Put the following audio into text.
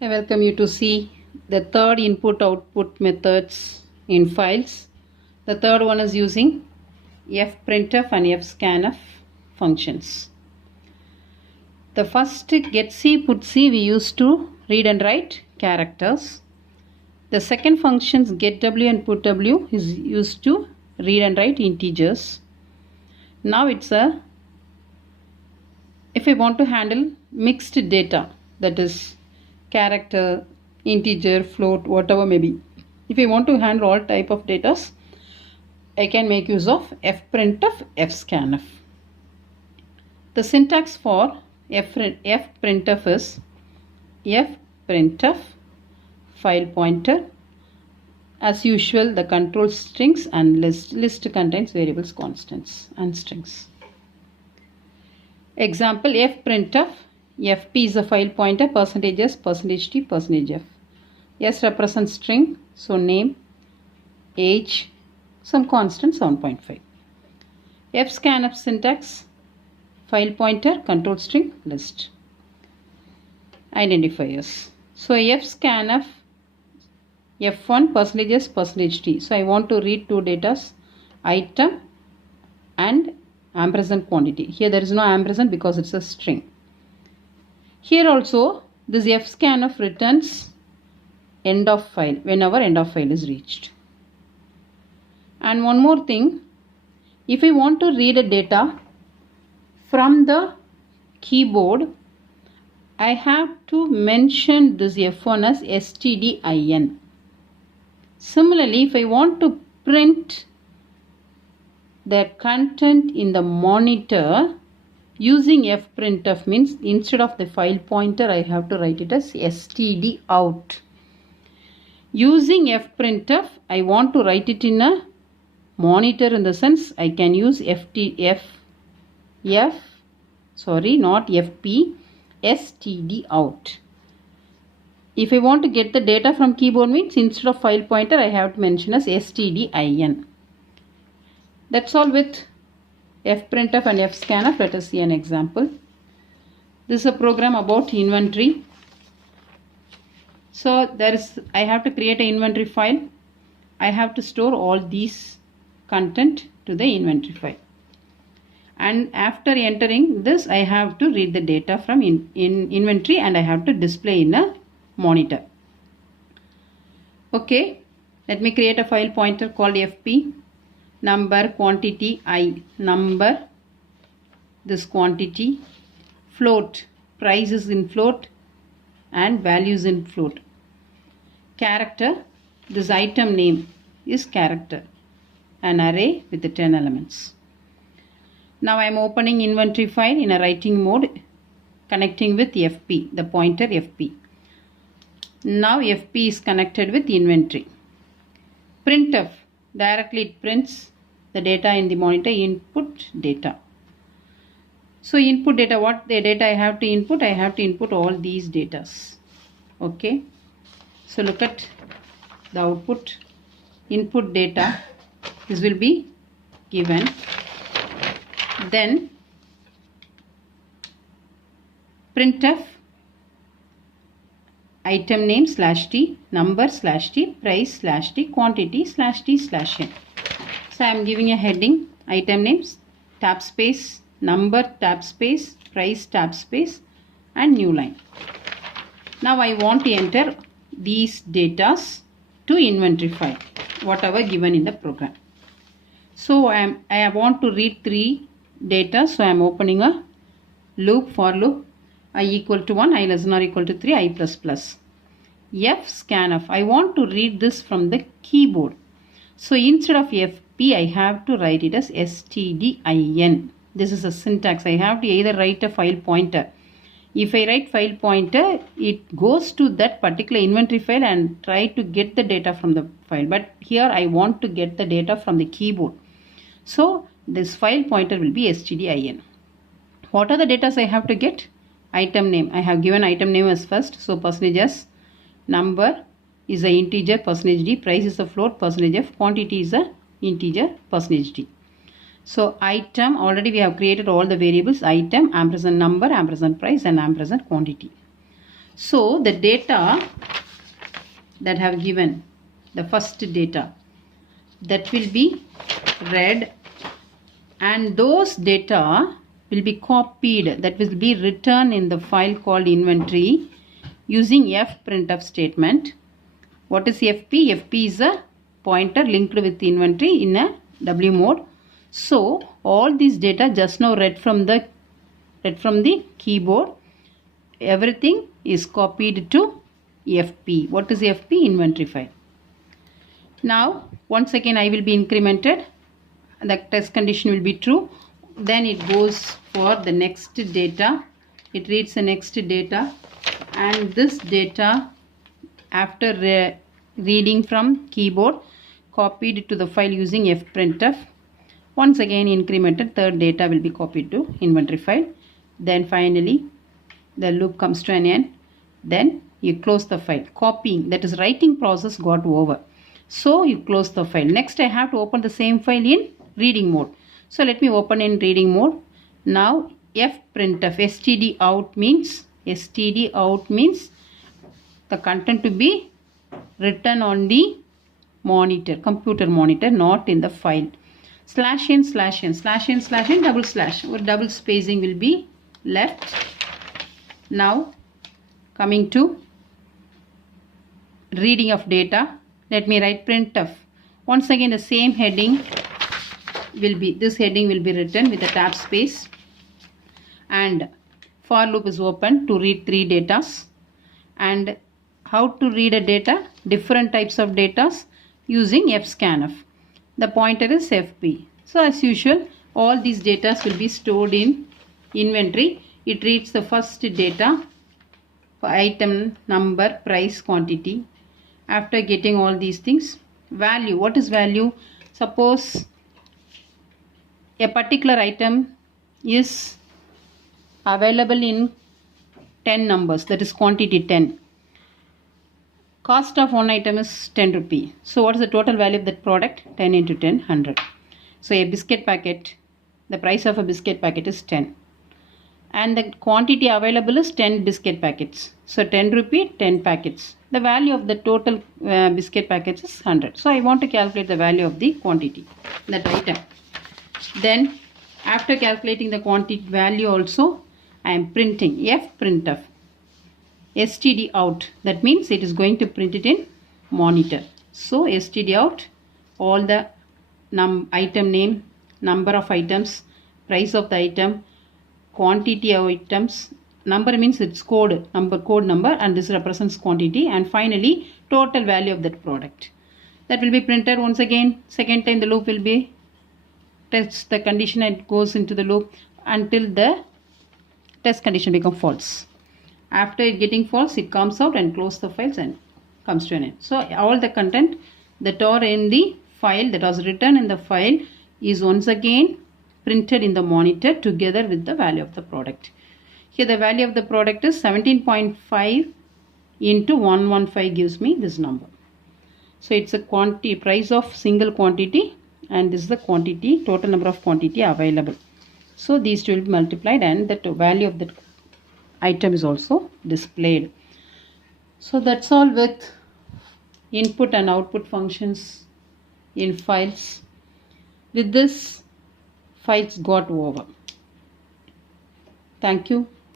I welcome you to see the third input-output methods in files. The third one is using fprintf and fscanf functions. The first getC, putC we used to read and write characters. The second functions getW and putW is used to read and write integers. Now if I want to handle mixed data, that is character, integer, float, whatever may be. If I want to handle all type of data, I can make use of fprintf, fscanf. The syntax for fprintf is fprintf file pointer. As usual, the control strings and list contains variables, constants and strings. Example, fprintf, fp is a file pointer, %s, %t, %f. S represents string, so name, age, some constant 7.5. fscanf syntax, file pointer, control string, list. Identifiers. So fscanf, f1 %s, %t. So I want to read two data, item and ampersand quantity. Here there is no ampersand because it's a string. Here also this fscanf returns end of file whenever end of file is reached. And one more thing, if I want to read a data from the keyboard, I have to mention this f1 as stdin. Similarly, if I want to print the content in the monitor using fprintf, means instead of the file pointer I have to write it as stdout. Using fprintf I want to write it in a monitor, in the sense I can use stdout. If I want to get the data from keyboard, means instead of file pointer I have to mention as stdin. That's all with fprintf and fscanf. Let us see an example. This is a program about inventory. So I have to create an inventory file. I have to store all these content to the inventory file. And after entering this, I have to read the data from in inventory and I have to display in a monitor. Okay, let me create a file pointer called fp. Number, quantity, number, this quantity, float, price is in float and values in float. Character, this item name is character, an array with the 10 elements. Now I am opening inventory file in a writing mode, connecting with fp, the pointer fp. Now fp is connected with inventory. Printf, directly it prints the data in the monitor, input data. So input data, what the data I have to input? I have to input all these datas. Okay. So look at the output. Input data, this will be given. Then printf, item name /t, number /t, price /t, quantity /t/n. So I am giving a heading, item names, tab space, number tab space, price tab space and new line. Now I want to enter these datas to inventory file, whatever given in the program. So I want to read three data, so I am opening a loop, for loop, I equal to 1, I less than or equal to 3, I plus plus. fscanf, I want to read this from the keyboard. So instead of fp, I have to write it as stdin. This is a syntax. I have to either write a file pointer. If I write file pointer, it goes to that particular inventory file and try to get the data from the file. But here I want to get the data from the keyboard. So this file pointer will be stdin. What are the data I have to get? Item name. I have given item name as first. So %s, number is a integer, %d, price is a float, %f, quantity is a integer, %d. So item, already we have created all the variables, item, ampersand number, ampersand price and ampersand quantity. So the data that have given, the first data, that will be read, and those data will be copied, that will be written in the file called inventory using fprintf statement. What is FP? FP is a pointer linked with the inventory in a W mode. So all these data just now read from the keyboard, everything is copied to FP. What is FP? Inventory file. Now once again I will be incremented, the test condition will be true, then it goes for the next data, it reads the next data, and this data after reading from keyboard copied to the file using fprintf. Once again incremented, third data will be copied to inventory file. Then finally the loop comes to an end. Then you close the file. Copying, that is writing process, got over. So you close the file. Next I have to open the same file in reading mode. So let me open in reading mode. Now fprintf stdout means the content to be written on the monitor, computer monitor, not in the file. /n double slash, or double spacing will be left. Now coming to reading of data, let me write printf. Once again the same heading will be, this heading will be written with a tab space, and for loop is open to read 3 datas. And how to read a data? Different types of datas using fscanf. The pointer is FP. So as usual all these datas will be stored in inventory. It reads the first data, item number, price, quantity. After getting all these things, value. What is value? Suppose a particular item is available in 10 numbers, that is quantity 10. Cost of one item is 10 rupee. So what is the total value of that product? 10 into 10, 100. So a biscuit packet, the price of a biscuit packet is 10. And the quantity available is 10 biscuit packets. So 10 rupee, 10 packets. The value of the total biscuit packets is 100. So I want to calculate the value of the quantity, that item. Then after calculating the quantity value also, I am printing fprintf stdout. That means it is going to print it in monitor. So stdout, all the item name, number of items, price of the item, quantity of items. Number means its code number, and this represents quantity, and finally total value of that product. That will be printed once again. Second time the loop will be test the condition, and it goes into the loop until the test condition becomes false. After it getting false, it comes out and close the files and comes to an end. So all the content that are in the file, that was written in the file, is once again printed in the monitor together with the value of the product. Here the value of the product is 17.5 into 115 gives me this number. So it's a quantity, price of single quantity, and this is the quantity, total number of quantity available. So these two will be multiplied, and the value of the item is also displayed. So that's all with input and output functions in files. With this, files got over. Thank you.